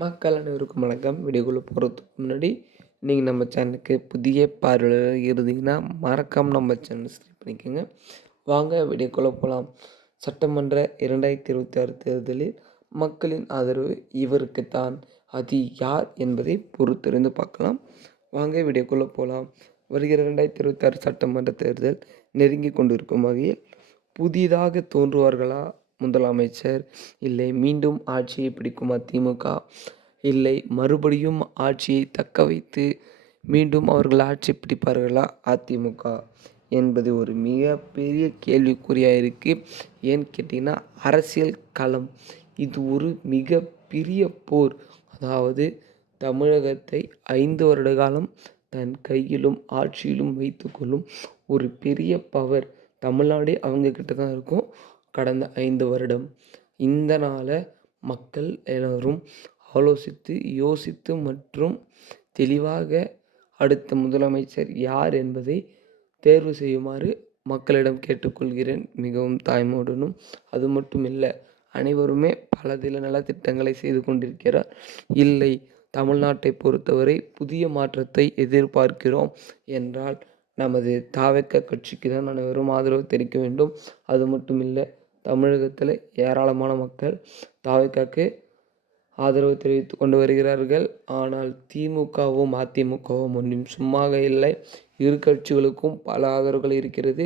மக்கள் அனைவருக்கும் வணக்கம். வீடியோக்குள்ளே போகிறதுக்கு முன்னாடி நீங்கள் நம்ம சேனலுக்கு புதிய பார்வையாளர் இருந்தீங்கன்னா மறக்காமல் நம்ம சேனல் சப்ஸ்கிரைப் பண்ணிக்கோங்க. வாங்க வீடியோக்குள்ளே போகலாம். சட்டமன்ற 2026 தேர்தலில் மக்களின் ஆதரவு இவருக்குத்தான். அது யார் என்பதை பொறுத்திருந்து பார்க்கலாம். வாங்க வீடியோக்குள்ளே போகலாம். வருகிற 2026 சட்டமன்ற தேர்தல் நெருங்கி கொண்டிருக்கும் வகையில் புதிதாக தோன்றுவார்களா முதலமைச்சர், இல்லை மீண்டும் ஆட்சியை பிடிக்குமா திமுக, இல்லை மறுபடியும் ஆட்சியை தக்க வைத்து மீண்டும் அவர்கள் ஆட்சி பிடிப்பார்களா அதிமுக என்பது ஒரு மிகப்பெரிய கேள்விக்குறியாக இருக்குது. ஏன்னு கேட்டிங்கன்னா, அரசியல் களம் இது ஒரு மிகப்பெரிய போர். அதாவது தமிழகத்தை 5 வருட காலம் தன் கையிலும் ஆட்சியிலும் வைத்துக்கொள்ளும் ஒரு பெரிய பவர் தமிழ்நாடே அவங்கக்கிட்ட தான் இருக்கும் கடந்த 5 வருடம். இந்த நாளை மக்கள் எல்லோரும் ஆலோசித்து யோசித்து மற்றும் தெளிவாக அடுத்த முதலமைச்சர் யார் என்பதை தேர்வு செய்யுமாறு மக்களிடம் கேட்டுக்கொள்கிறேன், மிகவும் தாய்மையுடனும். அது மட்டும் இல்லை, அனைவருமே பல நலத்திட்டங்களை செய்து கொண்டிருக்கிறார். இல்லை, தமிழ்நாட்டை பொறுத்தவரை புதிய மாற்றத்தை எதிர்பார்க்கிறோம் என்றால் நமது தாவேக்கா கட்சிக்கு தான் அனைவரும் ஆதரவு தெரிவிக்க வேண்டும். அது மட்டும் இல்லை, தமிழகத்தில் ஏராளமான மக்கள் தாவேக்காக்கு ஆதரவு தெரிவித்து கொண்டு வருகிறார்கள். ஆனால் திமுகவும் அதிமுகவும் ஒன்றும் சும்மாக இல்லை. இரு கட்சிகளுக்கும் பல ஆதரவுகள் இருக்கிறது.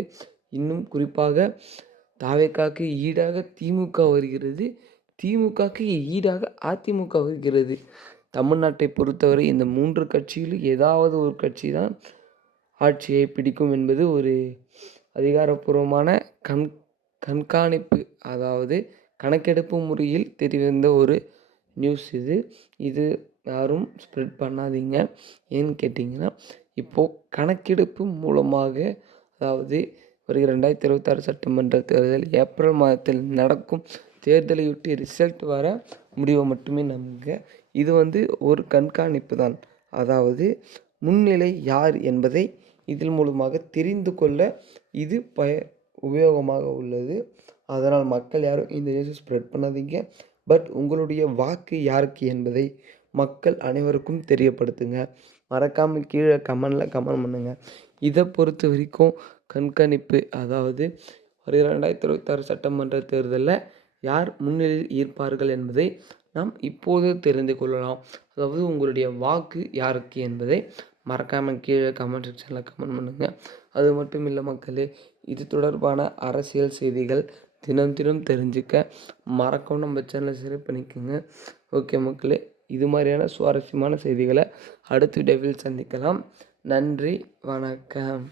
இன்னும் குறிப்பாக தாவேக்காக்கு ஈடாக திமுக வருகிறது, திமுகக்கு ஈடாக அதிமுக வருகிறது. தமிழ்நாட்டை பொறுத்தவரை இந்த 3 கட்சியிலும் ஏதாவது ஒரு கட்சி தான் ஆட்சியை பிடிக்கும் என்பது ஒரு அதிகாரப்பூர்வமான கண்காணிப்பு, அதாவது கணக்கெடுப்பு முறையில் தெரிவித்த ஒரு நியூஸ் இது யாரும் ஸ்ப்ரெட் பண்ணாதீங்க. ஏன்னு கேட்டிங்கன்னா, இப்போது கணக்கெடுப்பு மூலமாக, அதாவது வருகிற 2026 சட்டமன்ற தேர்தல் ஏப்ரல் மாதத்தில் நடக்கும் தேர்தலையொட்டி ரிசல்ட் வர முடிவை மட்டுமே நம்புங்க. இது ஒரு கண்காணிப்பு தான். அதாவது முன்னிலை யார் என்பதை இதில் மூலமாக தெரிந்து கொள்ள இது உபயோகமாக உள்ளது. அதனால் மக்கள் யாரும் இந்த நியூஸை ஸ்ப்ரெட் பண்ணாதீங்க. பட் உங்களுடைய வாக்கு யாருக்கு என்பதை மக்கள் அனைவருக்கும் தெரியப்படுத்துங்க. மறக்காமல் கீழே கமெண்ட் பண்ணுங்கள். இதை பொறுத்த வரைக்கும் கண்காணிப்பு, அதாவது வருகிற 2026 சட்டமன்ற தேர்தலில் யார் முன்னிலையில் இருப்பார்கள் என்பதை நாம் இப்போது தெரிந்து கொள்ளலாம். அதாவது உங்களுடைய வாக்கு யாருக்கு என்பதை மறக்காமல் கீழே கமெண்ட் செக்ஷனில் கமெண்ட் பண்ணுங்கள். அது மட்டும் இல்லை மக்களே, இது தொடர்பான அரசியல் செய்திகள் தினம் தெரிஞ்சுக்க மறக்காம நம்ம சேனலை சப்ஸ்கிரைப் பண்ணிக்கோங்க. ஓகே மக்களே, இது மாதிரியான சுவாரஸ்யமான செய்திகளை அடுத்த வீடியோவில் சந்திக்கலாம். நன்றி, வணக்கம்.